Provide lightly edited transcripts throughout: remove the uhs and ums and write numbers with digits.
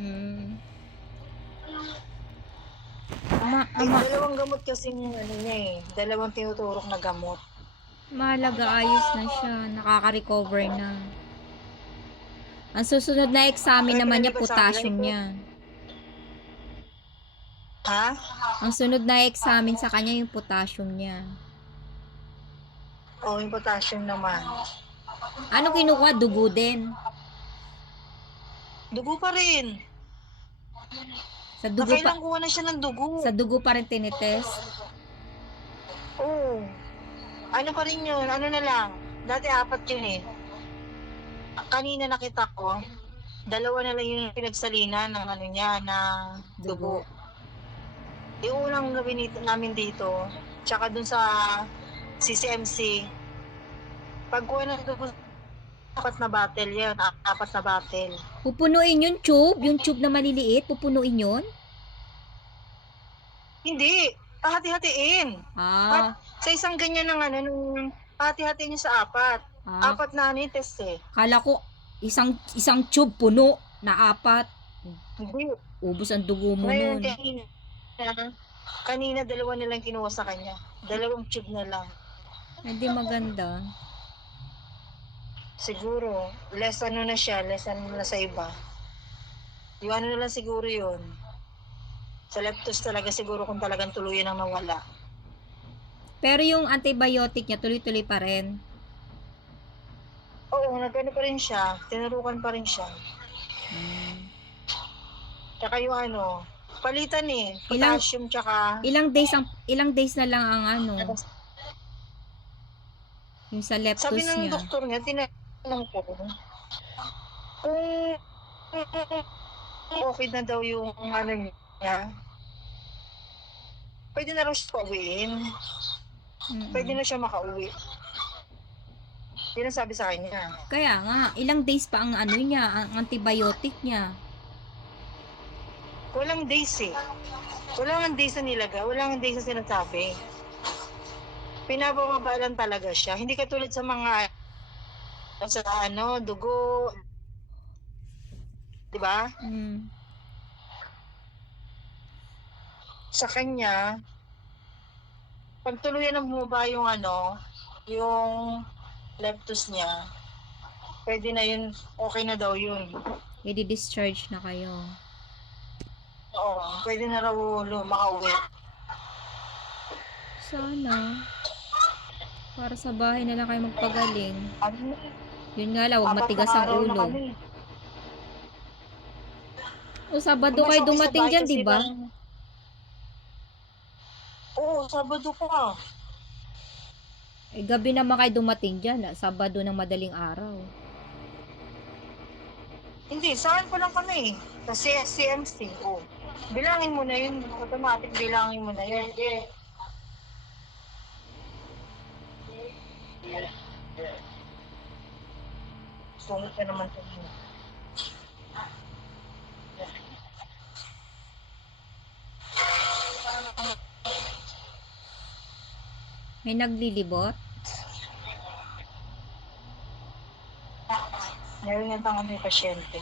Hmm. Dalawang gamot kasi ano niya eh. Dalawang tinuturok na gamot. Mahalaga, ayos na siya. Nakaka-recover na. Ang susunod na examen Kaya naman niya, pinalipat sa akin, potassium niya. ha? Ang sunod na examen sa kanya, yung potassium niya. O, yung potassium naman. Ano kinukuha? Dugo din. Dugo pa rin. Sa dugo pa, Nakailang kuha na siya ng dugo. sa dugo pa rin tinitest. Oo. Ano pa rin yun? Ano na lang? Dati 4 yun eh. Kanina nakita ko, 2 na lang yung pinagsalina ng ano niya, ng Dugo. dugo. Yung unang gawin namin dito, tsaka dun sa CCMC, pagkuha ng dugo, 4 na bottle yan, 4 na bottle. Pupunuin yung tube na maliliit, pupunuin yun? Hindi, hati-hatiin. At Ah, sa isang ganyan ng ano, nung hati-hatiin nyo sa 4. ah, 4 na ano yung test eh. kala ko isang tube puno na 4. Hindi. Ubos ang dugo mo Ngayon, nun. kanina 2 na lang kinuha sa kanya. 2 tube na lang. Hindi maganda. Siguro, less ano na siya, less ano na sa iba. Yung ano na lang siguro yun. Sa leptos talaga siguro kung talagang tuluyan ang nawala. Pero yung antibiotic niya, tuloy-tuloy pa rin. Oo, nagano pa rin siya. Tinurukan pa rin siya. Hmm. Tsaka yung ano, palitan eh. Ilang Potassium tsaka ilang days na lang ang ano, yung sa sabi leptos ng niya. doktor niya, tinanong ko kung okay na daw yung ano niya. Pwede na raw siya pauwiin. Pwede Mm. na siya makauwi. Yun ang sabi sa kanya. Kaya nga, ilang days pa ang ano niya, ang antibiotic niya. Walang days eh. Walang days na nilaga. Walang days na sinasabi. Pinababa lang talaga siya. Hindi katulad sa mga sa ano, dugo, 'di ba? Mm. Sa kanya, pag tuluyan na bumaba yung ano, yung leptos niya, pwede na yun, okay na daw yun. I-discharge na kayo. Oo, pwede na raw makauwi. Sana. Para sa bahay na lang kayo magpagaling. Ano, Yun nga lang, huwag 4 na matigas ang araw na ulo. kami. O, Sabado Mas kayo okay sa dumating bahay dyan, di kasi ba? oo, Sabado pa. Eh, gabi naman kayo dumating dyan. Sabado ng madaling araw. Hindi, saan pa lang kami. Kasi CMC, oh. Bilangin mo na yun, automatic bilangin mo na yun. Sungit ka naman ito. May naglilibot. Meron yung tangan may pasyente.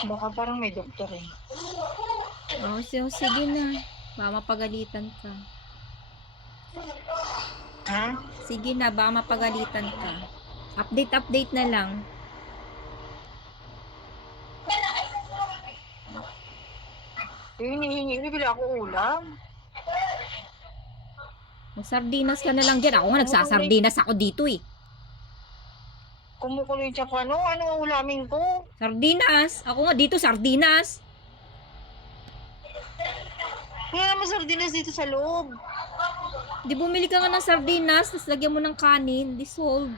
Baka parang may doktor eh. Oh, sige na. Baka mapagalitan ka. Ha? Sige na, baka mapagalitan ka. Update na lang. Hinihingi, bibili ako ulam. Sardinas ka na lang dyan. Ako nga Kumukuloy, nagsasardinas ako dito eh. kumukuloy siya ko ano ulamin ko? Sardinas. Ako nga dito sardinas. Wala naman sardinas dito sa loob. Di bumili ka nga ng sardinas, tapos lagyan mo ng kanin, dissolve.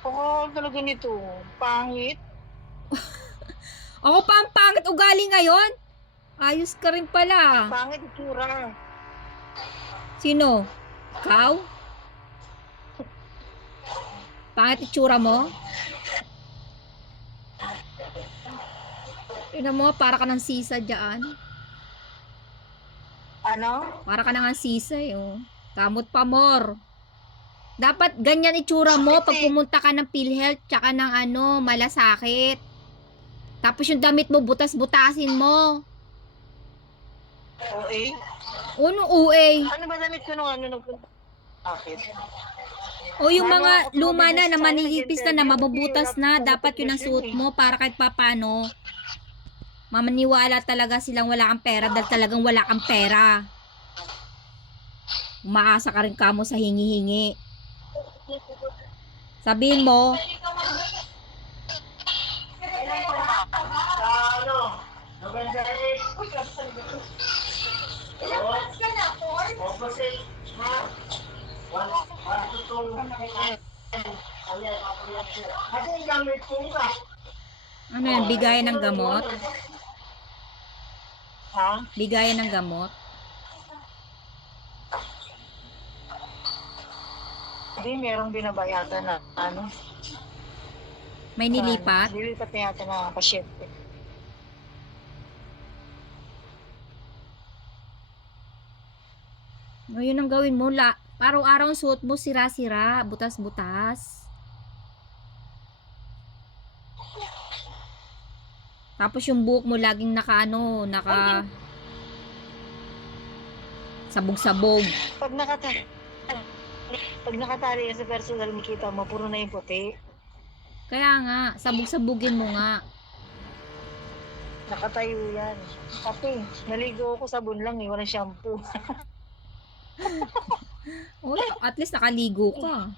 Ako talaga nito, pangit. Ako pa ang pangit ugali ngayon. Ayos ka rin pala. Pangit itsura. Sino? Ikaw? Pangit itsura mo? Tingnan mo, para ka ng sisa dyan. Ano? Para ka ng sisa eh, oh. Kamot pa more. Dapat ganyan itsura mo pag Kasi, pumunta ka ng PhilHealth tsaka ng malasakit. Tapos yung damit mo, butas-butasin mo. OA. Ano UA? Ano ba damit ko nung nagpunta? Bakit? O yung Lalo mga ako sa luma na, mabigas na tayo, manigipis na, nag-interview, mabubutas kasi na, wala dapat yun ang qualification suot eh. mo para kahit papano, mamaniwala talaga silang wala kang pera dahil talagang wala kang pera. Umaasa ka rin kamo sa hingi-hingi. Sabihin mo, Ano? Maganda eh. Kasi gamit ko ka. ano yan, bigayan ng gamot? Ha? Bigayan ng gamot? Hindi, merong binabayatan na May nilipat? Nilipat na yata na pasyente. O yun ang gawin mo, araw-araw ang suot mo, sira-sira, butas-butas. Tapos yung buhok mo laging naka sabog-sabog. Pag nakatali yan sa personal, makita mo, puro na yung puti. Kaya nga, sabog-sabugin mo nga. Nakatayo yan. Kape, naligo ako sabon lang eh, walang shampoo. O, at least nakaligo ka.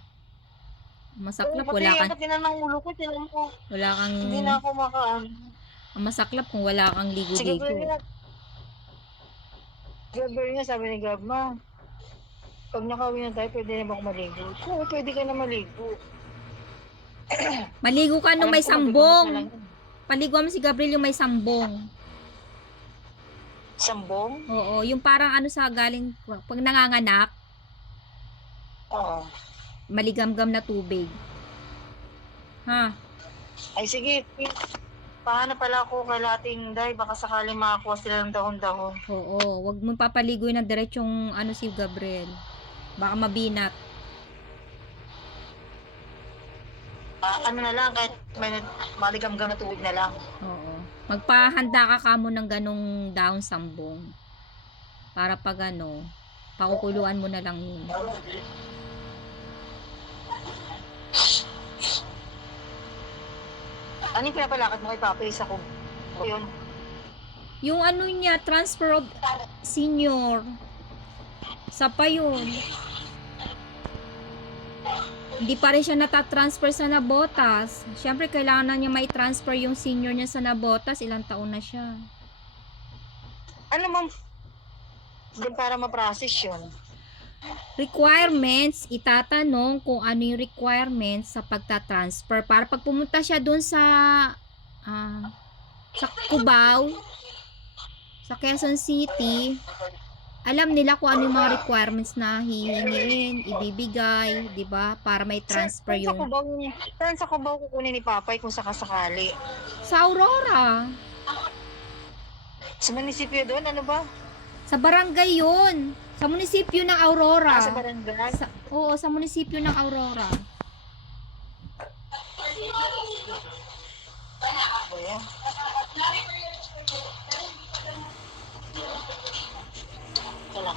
Masaklap, Pati wala yan, kang, pati na ng ulo ko, tinan ko. wala kang, Hindi na ako makaan. ang masaklap kung wala kang Sige, ligo-ligo. Gabriel nga, sabi ni Gabma, pag nakauwi na tayo, pwede na ba ako maligo? Oo, pwede ka na maligo. Maligo ka nung Alam may ko, magagamot na sambong. lang yun. Paliguan mo si Gabriel yung may sambong. Sambong? Oo, yung parang sa galing, pag nanganganak, Oo. maligam-gam na tubig. Ha? Ay, sige. Paano pala ako kay Lating Day? Baka sakaling makakuha sila ng dahon-dahon. Oo, wag mo papaligoy ng diretsong si Gabriel. Baka mabinat. Ano na lang, kahit may maligam-gam na tubig na lang. Oo. Magpahanda ka kamo ng ganong daong sambong. Para pag pakukuluan mo na lang yun. Ano yung pinapalakad mo kay Papa? Isa ko. Yun. Yung niya, transfer of senior. Sa pa yun. Hindi pa rin siya natatransfer sa Nabotas. Siyempre, kailangan na niya may transfer yung senior niya sa Nabotas. Ilang taon na siya. Ano ma'am? Doon para ma-process yun. Requirements, itatanong kung ano yung requirements sa pagta-transfer. Para pag pumunta siya doon sa Cubao, sa Quezon City, alam nila kung ano yung mga requirements na hihingin, ibibigay, 'di ba? Para may transfer yung Saan sa Cubao kukunin ni Papay kung sakasakali? sa Aurora. Sa munisipyo doon, ano ba? Sa barangay 'yun. Sa munisipyo ng Aurora. Sa barangay? Oo, sa munisipyo ng Aurora. Ayan. Ito lang.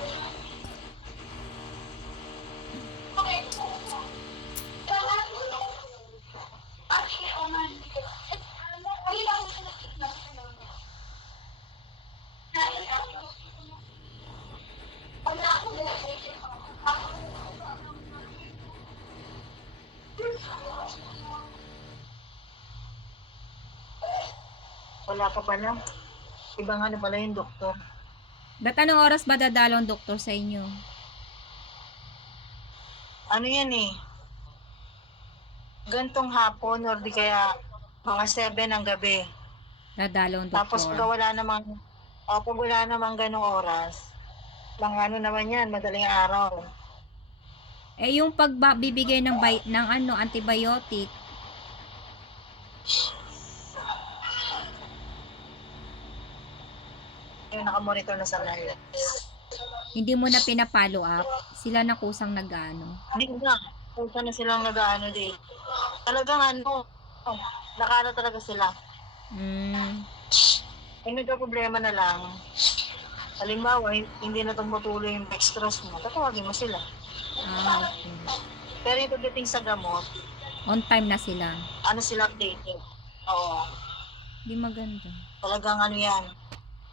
Wala pa pala. Ibang ano pala yung doktor. Ba't anong oras ba dadalo ang doktor sa inyo? Ano yan eh? Gantong hapon or di kaya mga 7 ng gabi. Dadalo ang Tapos doktor. pag wala namang ganong oras, mga ano naman yan, madaling araw. Eh, yung pagbibigay ng ano, antibiotic, Yung nakamonitor na sa live. hindi mo na pina-follow up, sila na kusang nag-ano. Hindi na. Kung saan na silang nag-ano din. Talagang ano, nakano talaga sila. Ang nagka-problema na lang, halimbawa, hindi na tumutuloy yung extras mo, tatawagin mo sila. Okay. Pero yung pagdating sa gamot, On time na sila. ano sila updated. Oo. Di maganda. Talagang ano yan,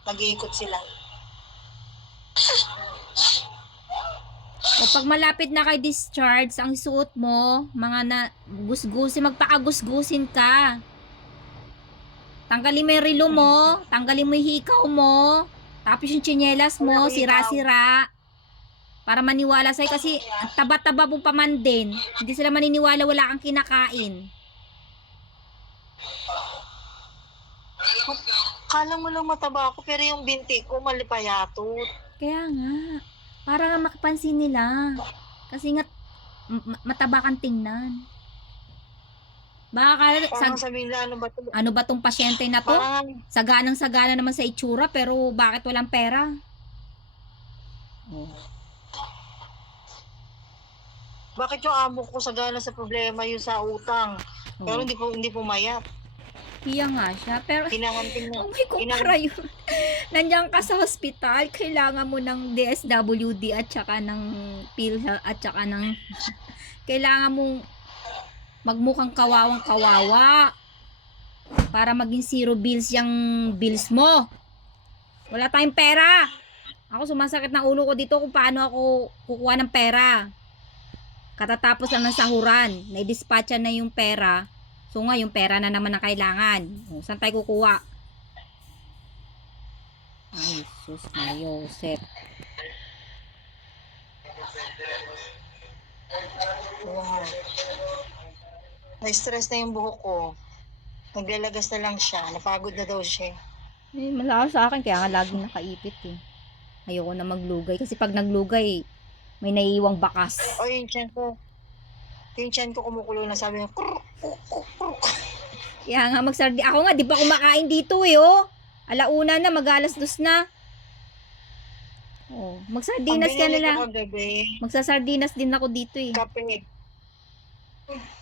nag-iikot sila. O pag malapit na kay discharge, ang suot mo, mga na gusgusin, magpakagusgusin ka. Tanggalin mo yung relo mo, tanggalin mo yung hikaw mo, tapos yung tsinelas mo, sira-sira. Para maniwala sa'yo kasi ang taba-taba mo pa man din. Hindi sila maniniwala wala kang kinakain. Kala mo lang mataba ako, pero yung binti ko malipayatot. Kaya nga, para nga makapansin nila. Kasi nga, mataba kang tingnan. Baka Parang sabihin nila, ano ba ito? ano ba tong pasyente na to? Parang, Saganang-sagana naman sa itsura, pero bakit walang pera? Oh. bakit yung amo ko sagana sa problema yung sa utang? Pero Oh. hindi pumayat. Iya nga siya, pero Hinahanting na. oh my kumpara yun. Nandiyan ka sa hospital, kailangan mo ng DSWD at saka ng PhilHealth at saka ng kailangan mong magmukhang kawawang kawawa para maging zero bills yung bills mo. Wala tayong pera. Ako sumasakit ng ulo ko dito kung paano ako kukuha ng pera. Katatapos lang ng sahuran, na-dispatcha na yung pera. So nga, yung pera na naman ang kailangan. O, saan tayo kukuha? Ay, sus na Yosef. Wow. Na-stress na yung buhok ko. Naglalagas na lang siya. Napagod na daw siya. Eh, malakas sa akin, kaya nga laging nakaipit eh. Ayoko na maglugay. Kasi pag naglugay, may naiiwang bakas. O, yung tiyan ko. Yung tiyan ko kumukulo na, sabi niya, kruk, kruk, kruk, kruk. Kaya nga magsardi. Ako nga, di pa kumakain dito eh, oh. Alauna na, mag-alas-dos na. Oh, magsardinas ka Ang binili nila. ko kagabi, Magsasardinas din ako dito eh. kape.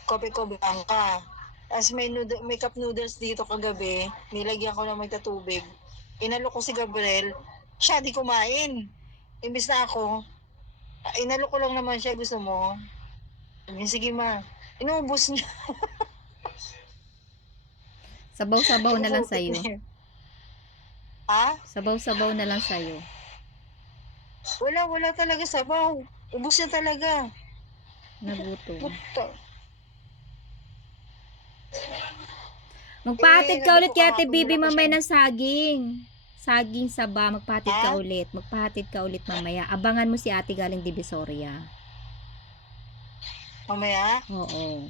Kopi ko blanca. Tapos may cup noodles dito kagabi. Nilagyan ko ng magtatubig. Inalo ko si Gabriel. Siya di kumain. Imbis na ako, inalo ko lang naman siya. Gusto mo? Sabi niya, sige ma. Inuubos niya. Sabaw-sabaw na lang sa'yo. Ha? Sabaw-sabaw na lang sa'yo. Wala talaga sabaw. Ubus niya talaga. Nagutom. Buto. Magpahatid ka Eh, ulit sabi ko, kay Ate kahapon Bibi wala pa mamaya siya. ng saging. Saging saba. Magpahatid ka Ha? ulit. Magpahatid ka ulit mamaya. Abangan mo si ate galing Divisoria. Mamaya? Oo.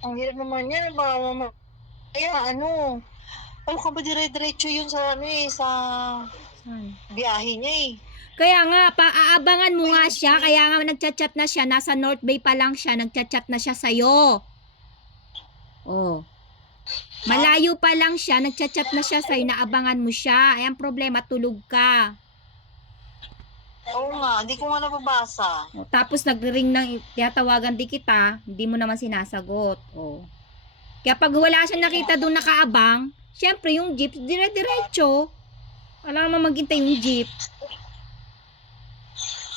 Ang hirap naman yan. Baka mamaya, ano? Ano ka ba dire-diretso yun sa ano eh, sa Saan? biyahe niya eh. Kaya nga, aabangan mo nga siya. Kaya nga nagchat-chat na siya. Nasa North Bay pa lang siya. Nagchat-chat na siya sa'yo. Oh. Malayo pa lang siya. Nagchat-chat na siya sa'yo. Naabangan mo siya. Ay, ang problema, tulog ka. Oo nga, hindi ko nga nababasa. Oh, tapos nagring ng tiyatawagan di kita. Hindi mo naman sinasagot. Oh. Kaya pag wala siya nakita doon nakaabang, syempre yung jeep, dire-diretso. Wala naman maghintay yung jeep.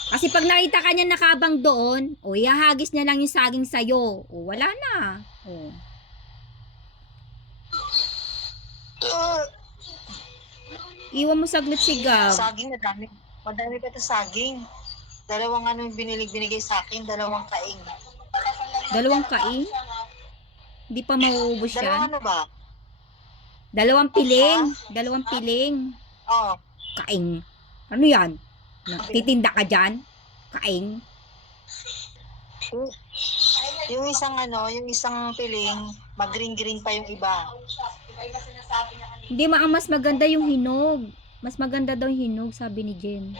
Kasi pag nakita ka niya nakaabang doon, o ihahagis niya lang yung saging sa'yo. O wala na. O. Iwan mo saglit si Gab. Saging, madami. Madami pa ito saging. Dalawang ano yung binigay sa akin, dalawang kaing. Dalawang kain? Hindi pa mauubos Dalawang yan. ano ba? Dalawang piling. Dalawang piling. Oo. Kaing. Ano yan? Titinda ka dyan? Kaing. Yung isang ano, yung isang piling, mag-green-green pa yung iba. Hindi, mas maganda yung hinog. Mas maganda daw yung hinog, sabi ni Jen.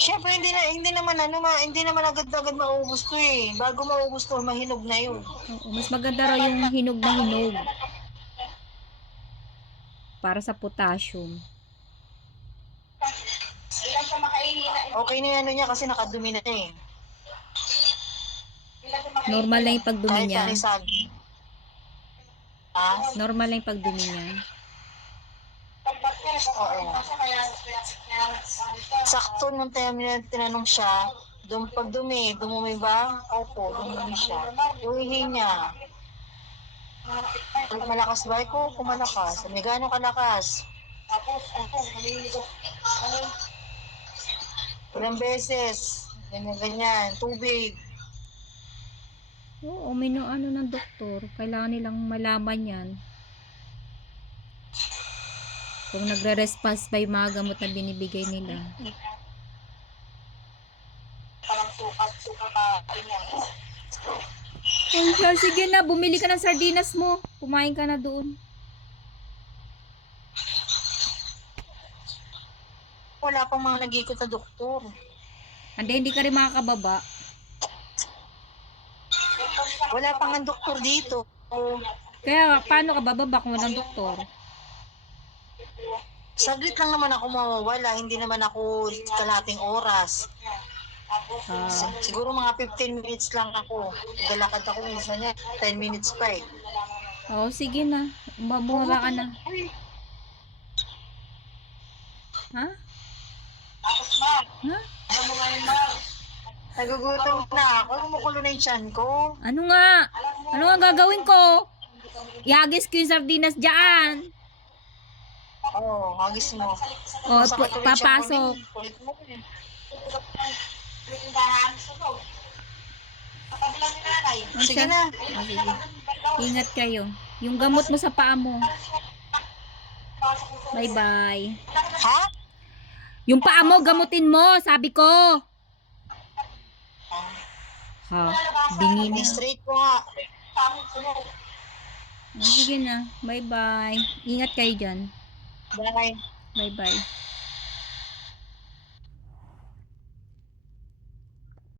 Syempre, hindi naman agad-agad maubos to eh. Bago maubos to, mahinog na yun. Oo, mas maganda raw yung hinog na hinog para sa potassium. Okay na yan ano niya kasi nakadumi na eh. Normal lang yung pagdumi Kahit niya. panisagi. Ah, Normal lang yung pagdumi niya. oo. Sakto nung tinanong siya, dumumi ba? Opo, dumumi siya. Yung ihi niya, malakas ba? Ko, kumalakas. May gano'ng kalakas? Ilang beses? Ganyan, tubig. Oo, may no, ano ng doktor. Kailangan nilang malaman yan. Kung nagre-response ba yung mga gamot na binibigay nila. Ay, siya, sige na, bumili ka ng sardinas mo. Kumain ka na doon. Wala pang mga nag-ikot na doktor. Hindi ka rin makakababa. Wala pang ang doktor dito. Kaya, paano ka bababa kung walang doktor? Saglit lang naman ako mawawala, hindi naman ako kalating oras. Siguro mga 15 minutes lang ako. Galakad ako minsan niya, 10 minutes pa eh. Oo, sige na. Bumaba ka na. Ha? Ha? Nagugutom na ako, kumukulo na yung tiyan ko. Ano nga? Ano nga gagawin ko? Ihagis ko yung sardinas dyan. Oo, hagis mo. O, Masakit ulit tiyan ko papasok. din. Kulit mo eh. O, Sige siya. na. O, sige. Ingat kayo. Yung gamot mo sa paa mo. Bye-bye. Ha? Yung paa mo, gamutin mo. Sabi ko. Ha? Bingi na. Straight ko nga. O, sige na. Bye-bye. Ingat kayo dyan. Bye. Bye-bye.